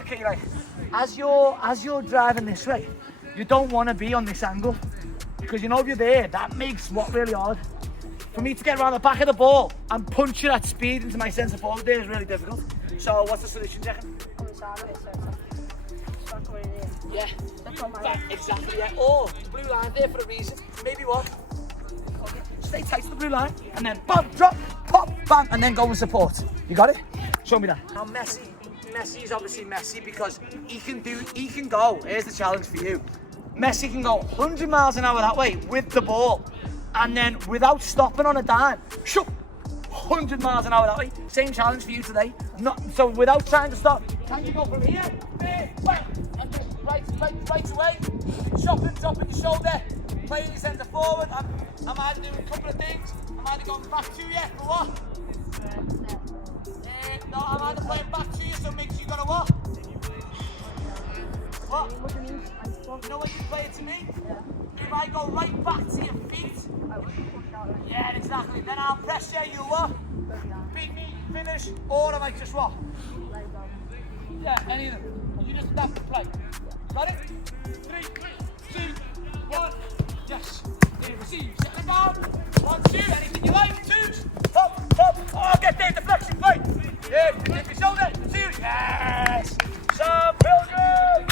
the key, right? As you're driving this way, you don't want to be on this angle. Because you know if you're there, that makes what really hard. For me to get around the back of the ball and punch it at speed into my centre forward there is really difficult. So what's the solution, Jackie? On the side of it, so it's not coming in here. Yeah. That's on my Right, exactly, yeah. Or the blue line there for a reason. Maybe what? Stay tight to the blue line and then bam, drop, pop, bang, and then go and support. You got it? Show me that. Now Messi is obviously Messi because he can go. Here's the challenge for you. Messi can go 100 miles an hour that way with the ball, and then without stopping on a dime, shoot, 100 miles an hour that way. Same challenge for you today. So without trying to stop, can you go from here, there, bang, and just right away, dropping your shoulder, playing your centre forward. I'm either doing a couple of things. I'm either going back to you for what? No, I'm either playing back to you, so make sure you got a what? What? You know when you play it to me? Yeah. If I go right back to your feet, yeah, exactly. Then I'll press you, you what? Beat me, finish, or I might just what? Yeah, any of them. You just adapt to play. Got it? 3, 2, 1. Yes. Here we see you. Settle down. 1, 2. Anything you like. 2. Pop, pop. Oh, get there. Deflection play. Yeah. Take your shoulder. 2. Yes. Sam Pilgrim.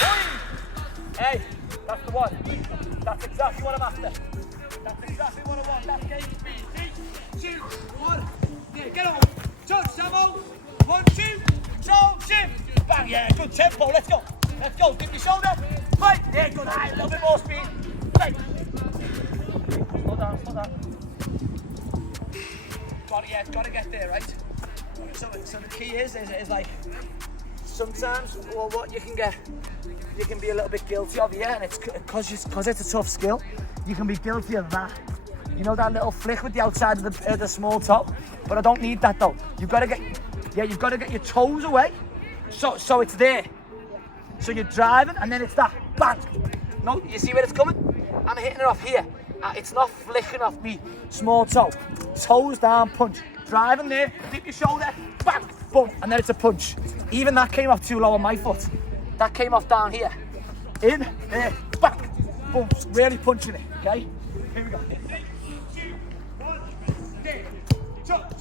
Hey, that's the one. That's exactly what I'm after. That's exactly what I want. That's game speed. 3, 2, 1. Yeah, get on. Touch, Samo. 1, 2. Control, shift. Bang. Yeah, good tempo. Let's go. Let's go. Give me shoulder. Fight. Yeah, good. A little bit more speed. Right. Slow down, slow down. Gotta get there, right? So the key is like sometimes what you can be a little bit guilty of, yeah, and it's because it's a tough skill. You can be guilty of that. You know that little flick with the outside of the small toe, but I don't need that though. You've got to get your toes away, so it's there. So you're driving, and then it's that bang. No, you see where it's coming? I'm hitting it off here. It's not flicking off me small toe. Toes down, punch. Driving there, dip your shoulder, bang, boom, and then it's a punch. Even that came off too low on my foot. That came off down here. In, there, bang, boom. Really punching it, okay? Here we go. 3, 2, 1, there, touch.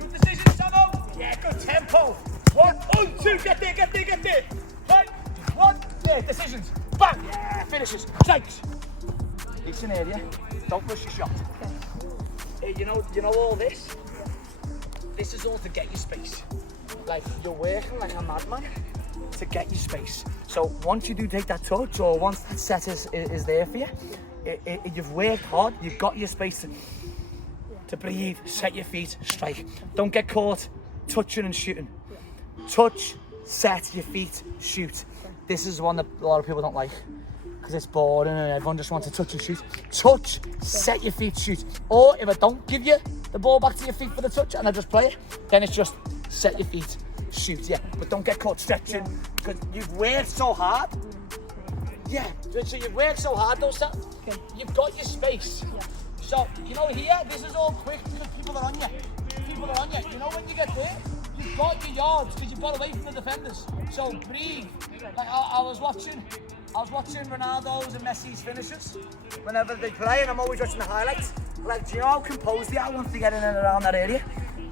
Good decision, Samo. Yeah, good tempo. 1, 2, get there. Right, 1, there, decisions. Bang, yeah, finishes. Strikes. Listen here, yeah? Don't rush your shot. Hey, you know all this? This is all to get you space. Like, you're working like a madman to get you space. So once you do take that touch, or once that set is there for you, you've worked hard, you've got your space to breathe, set your feet, strike. Don't get caught touching and shooting. Touch, set your feet, shoot. This is one that a lot of people don't like, because it's boring and everyone just wants to touch and shoot. Touch, set your feet, shoot. Or if I don't give you the ball back to your feet for the touch and I just play it, then it's just set your feet, shoot, yeah. But don't get caught stretching, because you've worked so hard. Yeah, so you've worked so hard though, Sam. You've got your space. So, you know here, this is all quick because people are on you. People are on you. You know when you get there, you've got your yards because you've got away from the defenders. So breathe. Like I was watching Ronaldo's and Messi's finishes whenever they play, and I'm always watching the highlights. Like, do you know how composed they are once they get in and around that area?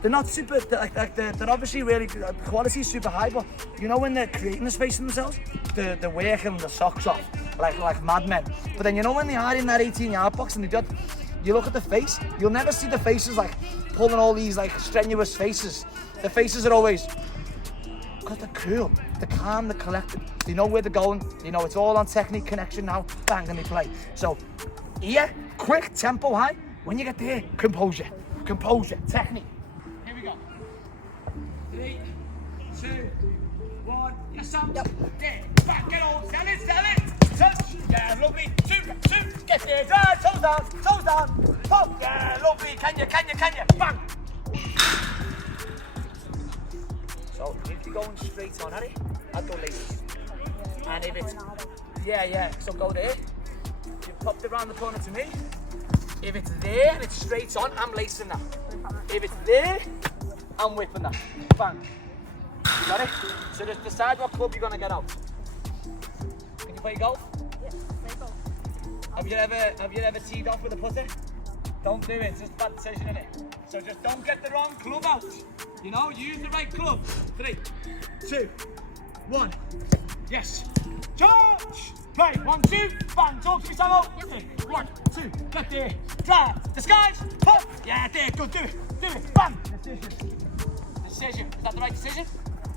They're not super, they're obviously really good. The quality is super high, but you know when they're creating the space for themselves, they're working the socks off like madmen. But then you know when they are in that 18-yard box and you look at the face, you'll never see the faces like pulling all these like strenuous faces. The faces are always, because they're cool, they're calm, they're collected. They know where they're going. You know it's all on technique, connection now. Bang, and they play. So, yeah, quick, tempo high. When you get there, composure, technique. Here we go. 3, 2, 1. Yes, Sam. Yep. There. Back, get on. Sell it. Touch. Yeah, lovely. 2, get there. Right, toes down. Pop. Yeah, lovely. Can you? Bang. So if you're going straight on, Harry, I'd go laces. And if it's, yeah, so go there. You popped it around the corner to me. If it's there and it's straight on, I'm lacing that. If it's there, I'm whipping that. Bang. You got it? So just decide what club you're going to get out. Can you play golf? Yeah, play golf. Have you ever teed off with a putter? Don't do it, it's just a bad decision, innit? So just don't get the wrong club out. You know, use the right club. 3, 2, 1. Yes. Charge! Play. 1, 2, bang. Talk to me, Samo. 1, 2, get there. Drive. Disguise. Pop. Yeah, there. Good. Do it. Bang. Decision. Is that the right decision?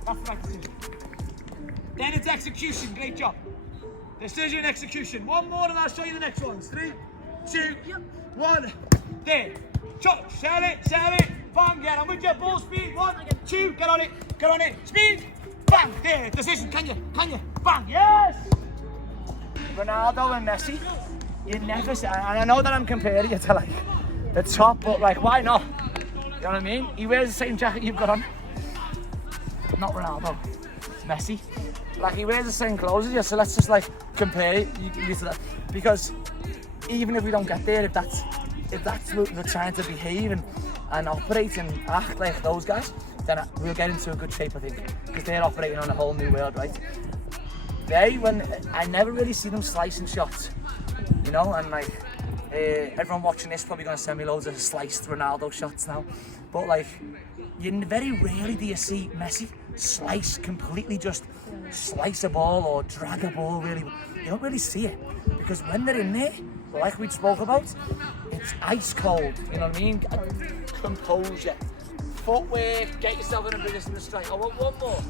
That's the right decision. Then it's execution. Great job. Decision, execution. One more and I'll show you the next ones. 3, 2, 1. There. Chuck. Sell it. Bang. Yeah, I'm with you. Ball speed. 1, 2. Get on it. Speed. Bang. There. Decision. Can you? Bang. Yes. Ronaldo and Messi. You never say. And I know that I'm comparing you to like the top, but like, why not? You know what I mean? He wears the same jacket you've got on. Not Ronaldo. Messi. Like, he wears the same clothes as you, so let's just like compare you to that. Because even if we don't get there, if that's what we're trying to behave and operate and act like those guys, then we'll get into a good shape, I think, because they're operating on a whole new world, right? I never really see them slicing shots, you know, and like everyone watching this probably gonna send me loads of sliced Ronaldo shots now, but like, very rarely do you see Messi completely just slice a ball or drag a ball, really. You don't really see it, because when they're in there, like we spoke about, it's ice cold, you know what I mean? Composure, footwork, get yourself in a position to strike. I want one more.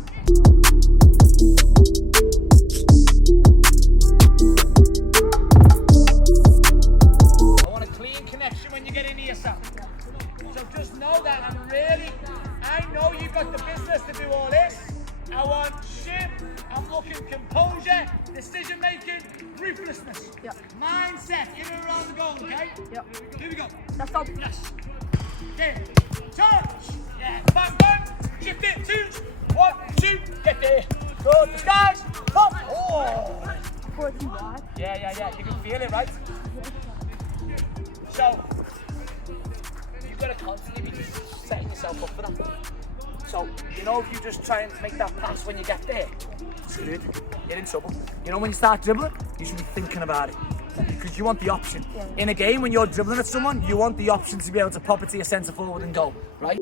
I want a clean connection when you get into yourself. So just know that I know you've got the business to do all this. I want shit, I'm looking composure, decision making, ruthlessness. Yep. Mindset, in and around the goal, okay? Yep. Here we go. Let's go. Yes. There. Charge. Yeah. Bang. Shift it. 2, 1, 2. Get there. Good. Disguise. Pop. Oh. 14 wide. Yeah. You can feel it, right? So, you've got to constantly be setting yourself up for that. So, you know, if you just try and make that pass when you get there, screwed, you're in trouble. You know, when you start dribbling, you should be thinking about it, because you want the option. In a game, when you're dribbling at someone, you want the option to be able to pop it to your centre forward and go, right?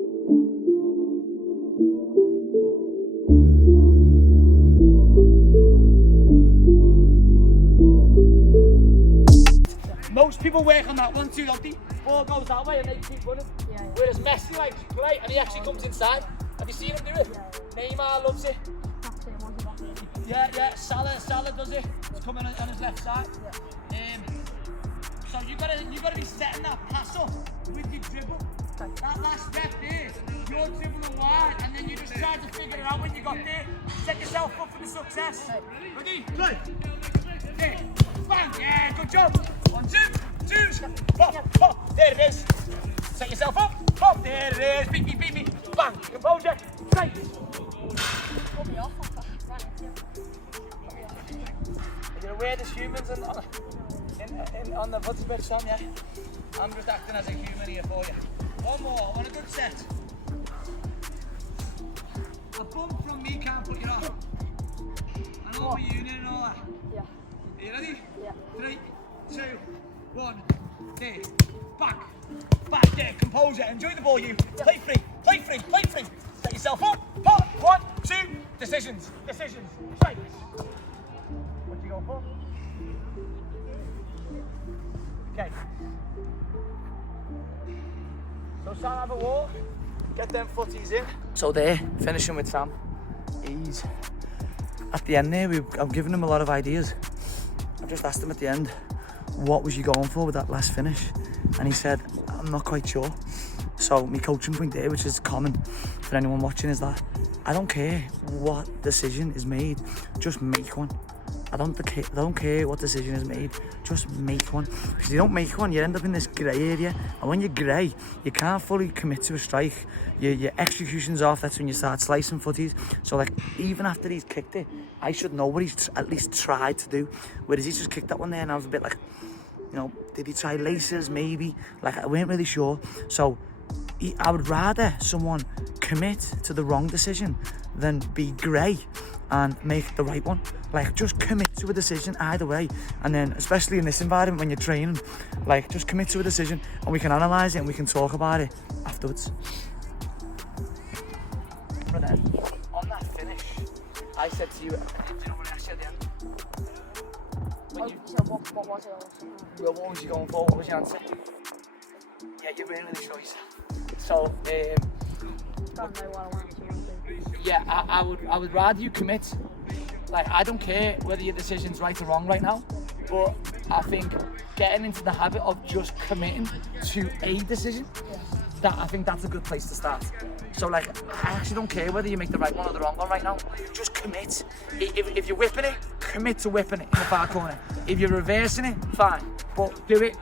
Most people work on that 1, 2, don't they? Ball goes that way and they keep running. Yeah. Whereas Messi, like, great, and he actually comes inside. Have you seen him do it? Yeah. Neymar loves it. Yeah. Salah does it. He's coming on his left side. Yeah. So you gotta be setting that pass up with your dribble. Okay. That last step there, you're dribbling wide, and then you just try to figure it out when you got there. Set yourself up for the success. Ready? Play. There. Bang. Yeah. Good job. 1, 2. Pop. There it is. Set yourself up. Pop. There it is. Beat me. Bang. Composure. Straight. Put me off. You're aware there's humans on the footy pitch, Sam, yeah? I'm just acting as a human here for you. One more. I want a good set. A bump from me can't put you off. And over unit and all that. Yeah. Are you ready? Yeah. 3, 2, 1. There. Back there. Composure. Enjoy the ball, you. Play free. Set yourself up. Pop. 1, 2. Decisions. Straight. What you go for? Okay. So Sam, have a walk. Get them footies in. So there, finishing with Sam. He's at the end there. I've given him a lot of ideas. I've just asked him at the end, what was you going for with that last finish? And he said, I'm not quite sure. So my coaching point there, which is common for anyone watching, is that I don't care what decision is made, just make one. I don't care what decision is made, just make one. Because if you don't make one, you end up in this grey area. And when you're grey, you can't fully commit to a strike. Your execution's off, that's when you start slicing footies. So like, even after he's kicked it, I should know what he's at least tried to do. Whereas he just kicked that one there and I was a bit like, you know, did he try laces maybe? Like, I weren't really sure. So I would rather someone commit to the wrong decision than be grey and make the right one. Like, just commit to a decision either way, and then especially in this environment when you're training, like, just commit to a decision and we can analyse it and we can talk about it afterwards. But then, on that finish, I said to you, do you know what I asked you at the end? When you, So what was it? well, what was you going for? What was your answer? Yeah, you made the choice. So, Don't know what I want to do. yeah, I would rather you commit. Like, I don't care whether your decision's right or wrong right now, but I think getting into the habit of just committing to a decision, that I think that's a good place to start. So, like, I actually don't care whether you make the right one or the wrong one right now. Just commit. If you're whipping it, commit to whipping it in the far corner. If you're reversing it, fine, but do it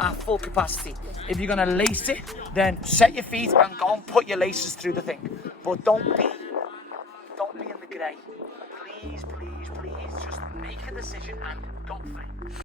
at full capacity. If you're gonna lace it, then set your feet and go and put your laces through the thing. But don't be in the grey. Please, just make a decision and go for it.